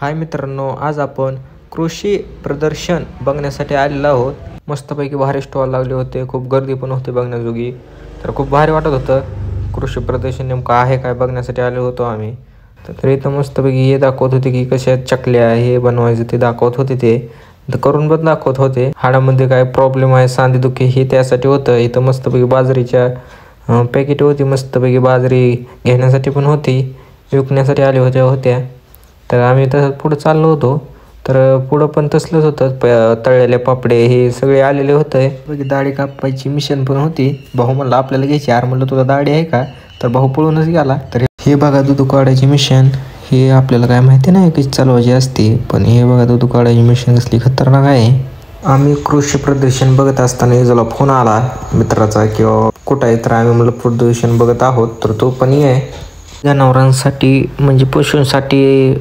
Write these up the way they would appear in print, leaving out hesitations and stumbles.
हाय मित्रांनो, आज आपण कृषी प्रदर्शन बघण्यासाठी आलेलो आहोत. मस्तपैकी भारी स्टॉल लागले होते, खूप गर्दी पण होती बघण्याजोगी. तर खूप भारी वाटत होतं. कृषी प्रदर्शन नेमकं आहे काय बघण्यासाठी आलो होतो आम्ही. तर इथं मस्तपैकी हे दाखवत होते की कशा चकल्या हे बनवायचं ते दाखवत होते. ते करून पण दाखवत होते. हाडामध्ये काय प्रॉब्लेम आहे, सांधेदुखी हे त्यासाठी होतं. इथं मस्तपैकी बाजरीच्या पॅकेट होती, मस्तपैकी बाजरी घेण्यासाठी पण होती, विकण्यासाठी आले होत्या. तर आम्ही तसं पुढं चाललो होतो. तर पुढं पण तसलंच होतं, तळलेले पापडे हे सगळे आलेले होते. दाढी कापायची मिशन पण होती. भाऊ म्हणला आपल्याला घ्यायची. यार म्हणलं तुला दाढी आहे का? तर भाऊ पळूनच गेला. तर हे बघा दूध काढायची मिशन. हे आपल्याला काय माहिती नाही कशी चालवायची असते, पण हे बघा दूध काढायची मिशन कसली खतरनाक आहे. आम्ही कृषी प्रदर्शन बघत असताना याला फोन आला मित्राचा, किंवा कुठं आहे. तर आम्ही म्हणलं प्रदर्शन बघत आहोत, तर तो पण आहे. जनावरांसाठी म्हणजे पशूंसाठी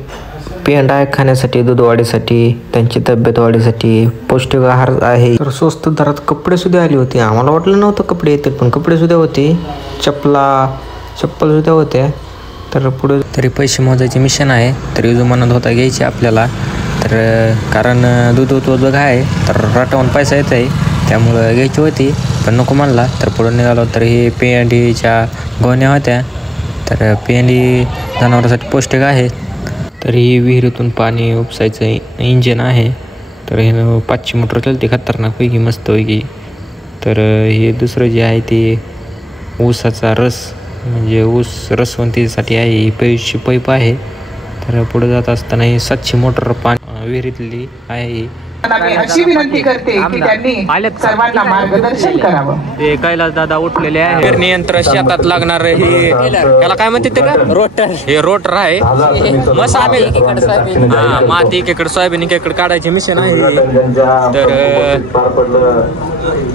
पेंड आहे, खाण्यासाठी, दूध वाढीसाठी, त्यांची तब्येत वाढीसाठी पौष्टिक आहार आहे. तर स्वस्त दरात कपडे सुद्धा आले होते. आम्हाला वाटलं नव्हतं कपडे येतात, पण कपडे सुद्धा होते. चप्पल सुद्धा होत्या. तर पुढे तरी पैसे मोजायचे मिशन आहे. तरी जो म्हणत होता घ्यायचे आपल्याला, तर कारण दूध उद्योग आहे तर रटवून पैसा येत आहे, त्यामुळं घ्यायची होती. पण नको म्हणला. तर पुढे निघालो. तर हे पेंडीच्या गोण्या होत्या. तर पेंडी जनावरांसाठी पौष्टिक आहेत. तर ही विहिरीतून पाणी उपसायचं इंजिन आहे. तर हे 5ची मोटर चालते खतरनाकपैकी मस्तपैकी. तर हे दुसरं जे आहे ते ऊसाचा रस, म्हणजे ऊस रसवंतीसाठी आहे. ही पाईप आहे. तर पुढे जात असताना ही 7ची मोटर पाणी विहिरीतली आहे. अशी विनंती करते की त्यांनी सर्वांना मार्गदर्शन करावं. ते कैलास दादा उठलेले आहे. पेरणी यंत्र शेतात लागणार हे याला काय म्हणते ते का रोटर. हे रोटर आहे. मस्त आम्ही माती एकीकडे सोयाबीन एकीकडे काढायची मिशन आहे. तर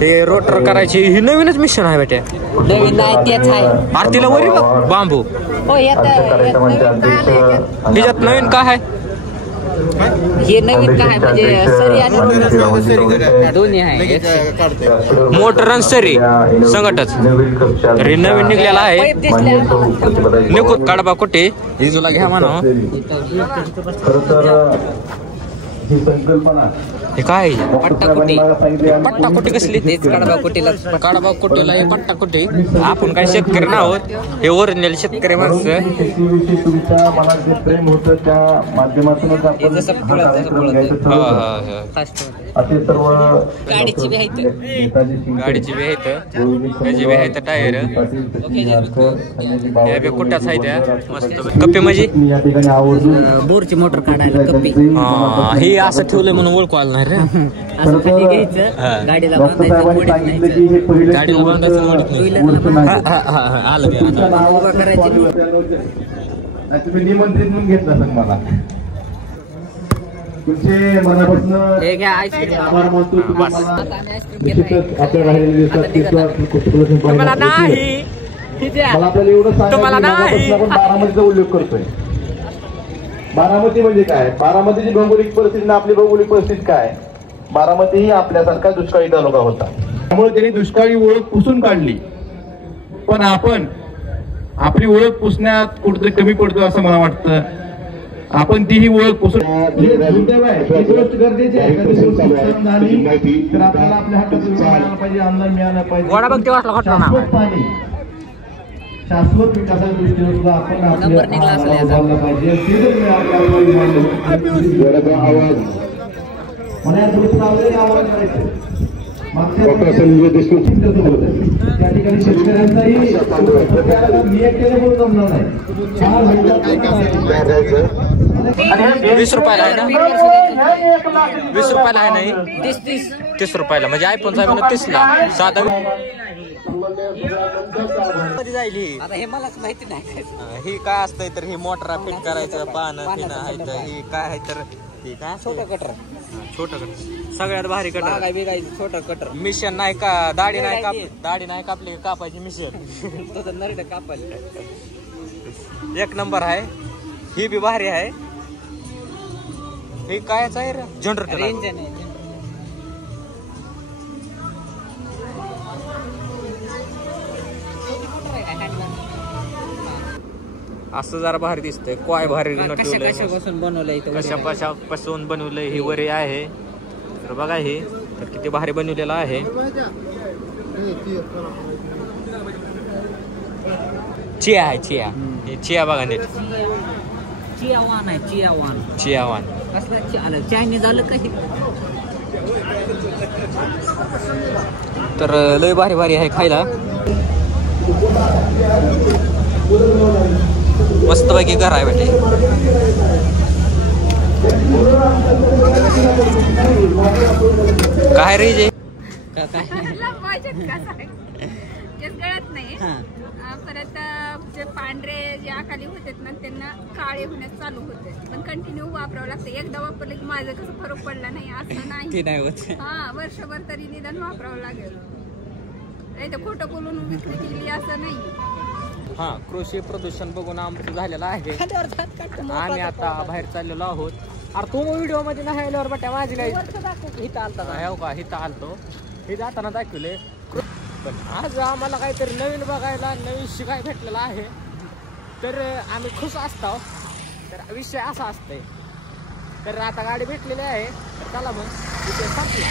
हे रोटर करायची ही नवीनच मिशन आहे बेटा. नवीन नाही तेच आहे. आरतीला वरी बघ बांबू. हो ह्याच्यात नवीन काय आहे? हे नवीन काय म्हणजे सरी आणि दोन्ही आहे. मोटर आणि सरी संगटच. तर हे नवीन निघलेला आहे. निघू कडबा कुठे इजूला घ्या म्हणा. हे काय पट्टाकुटी कसली? कडबा कुटीला हे पट्टाकुटी. आपण काय शेतकरी ना आहोत, हे ओरिजिनल शेतकरी माणसं. गाडीची बी आहेत, त्याची बी आहेत टायर. या बी कुठ्याच आहे त्या मस्त. कप्पे म्हणजे बोरची मोटर काढायला कप्पी. हे असं ठेवलंय म्हणून ओळखू आलं नाही रे. असं खाली घ्यायचं, गाडीला बांधायचं, मोडीत न्यायचं. गाडीला बांधायचं मोडीत नाही. आलं ते उभा करायची. तुम्ही निमंत्रित म्हणून घेतलं सांग मला. तुमचे मनापासून आभार मानतो. आपल्या राहिलेल्या दिवसात मला आपल्याला एवढं सांगायचं आपण बारामतीचा उल्लेख करतोय. बारामती म्हणजे काय? बारामतीची भौगोलिक परिस्थिती, आपली भौगोलिक परिस्थिती काय? बारामती ही आपल्यासारखा दुष्काळी तालुका होता, त्यामुळे त्यांनी दुष्काळी ओळख पुसून काढली. पण आपण आपली ओळख पुसण्यात कुठेतरी कमी पडतो असं मला वाटतं. आपण तीही ओळख पुसून गरजेची आहे. तर आपल्याला आपल्या हातात पाहिजे, अन्नदान मिळालं पाहिजे. शाश्वत विकासाच्या दृष्टीने सुद्धा आपण त्या ठिकाणी शेतकऱ्यांचाही जमणार नाही. 20 रुपयाला आहे ना? 20 रुपयाला आहे नाही, 30 रुपयाला. म्हणजे आयफोन 30 ला साधा जाईल. आता हे मलाच माहिती नाही हे काय असतंय. तर हे मोटर फिट करायचं, पानं पिणं आहे. तर हे काय आहे? तर हे काय छोटं कटर. सगळ्यात भारी कटर. छोटं कटर मिशन नाही का? दाढी नाही कापली, कापायची मिशन. नरड कापायला एक नंबर आहे. ही बी भारी आहे. हे कायच आहे रे? जनरेटर. असं जरा भारी दिसतंय. काय भारी नटवलंय. कशापासून बनवलंय इथं? कशापासून बनवलंय हे वरे आहे. तर बघा हे तर किती भारी बनवलेलं आहे. चिया आहे चिया. हे चिया बघा नीट. चियावान आहे चियावान. चियावान कसलं आलं चायनीज आलं काही. तर लय भारी भारी आहे खायला. मस्त पैकी घर आहे बेटे. काय रे जे गळत नाही. परत जे पांढरे जे आखाली होते ना त्यांना काळे होण्यास चालू होते. पण कंटिन्यू वापरावं लागतं. एकदा वापरलं की माझं कसं फरक पडला नाही असं नाही. हा वर्षभर तरी निदान वापरावं लागेल. नाही तर खोटं बोलून विक्री केली असं नाही. हा कृषी प्रदूषण बघून आमचं झालेलं आहे. आम्ही आता बाहेर चाललेलो आहोत. अरे तू व्हिडिओ मध्ये नाही आल्यावर बट्या माझी नाही इथं आलता ना. हो का इथं आलतो. हे जाताना दाखवले. पण आज आम्हाला काहीतरी नवीन बघायला नवीन शिकाय भेटलेला आहे. तर आम्ही खुश असतो. तर विषय असा असतंय. तर आता गाडी भेटलेली आहे. तर चला मग विषय संपला.